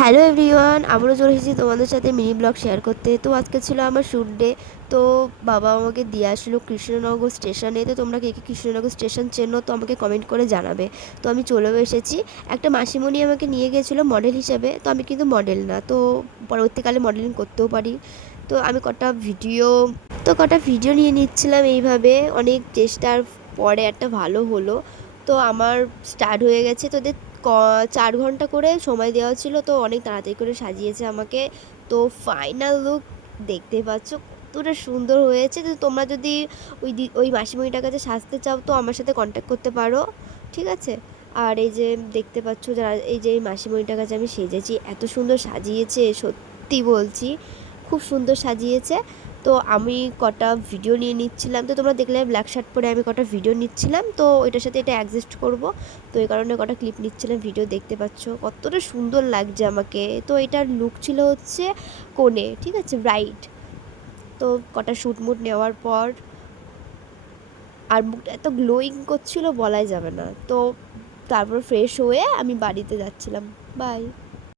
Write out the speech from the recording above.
Hello everyone, আবারও চলে এসেছি তোমাদের সাথে মিনি ব্লগ শেয়ার করতে। তো আজকে ছিল আমার শ্যুট ডে। তো বাবা আমাকে দিয়ে আসলো কৃষ্ণনগর স্টেশনে। তো তোমরা কে কে কৃষ্ণনগর স্টেশন চেনো তো আমাকে কমেন্ট করে জানাবে। তো আমি চলেও এসেছি। একটা মাসিমণি আমাকে নিয়ে গিয়েছিলো মডেল হিসেবে। তো আমি কিন্তু মডেল না, তো পরবর্তীকালে মডেলিং করতেও পারি। তো আমি কটা ভিডিও নিয়ে নিচ্ছিলাম এইভাবে। অনেক চেষ্টার পরে একটা ভালো হলো। তো আমার স্টার্ট হয়ে গেছে। তোদের 4 ঘন্টা করে সময় দেওয়া ছিল, তো অনেক তাড়াতাড়ি করে সাজিয়েছে আমাকে। তো ফাইনাল লুক দেখতে পাচ্ছ কতটা সুন্দর হয়েছে। তো তোমরা যদি ওই মাসিমণিটার কাছে সাজতে চাও তো আমার সাথে কন্ট্যাক্ট করতে পারো, ঠিক আছে। আর এই যে দেখতে পাচ্ছ, যারা এই যে এই মাসিমণিটার কাছে আমি সেজেছি, এত সুন্দর সাজিয়েছে, সত্যি বলছি খুব সুন্দর সাজিয়েছে। তো আমি কটা ভিডিও নিয়ে নিচ্ছিলাম। তো তোমরা দেখলে ব্ল্যাক শার্ট পরে আমি কটা ভিডিও নিচ্ছিলাম, তো ওইটার সাথে এটা অ্যাডজাস্ট করব। তো এই কারণে কটা ক্লিপ নিচ্ছিলাম, ভিডিও দেখতে পাচ্ছ কতটা সুন্দর লাগছে আমাকে। তো এটার লুক ছিল হচ্ছে কোণে, ঠিক আছে, ব্রাইট। তো কটা শ্যুট মুট নেওয়ার পর আর মুখটা এত গ্লোয়িং করছিল বলাই যাবে না। তো তারপর ফ্রেশ হয়ে আমি বাড়িতে যাচ্ছিলাম। বাই।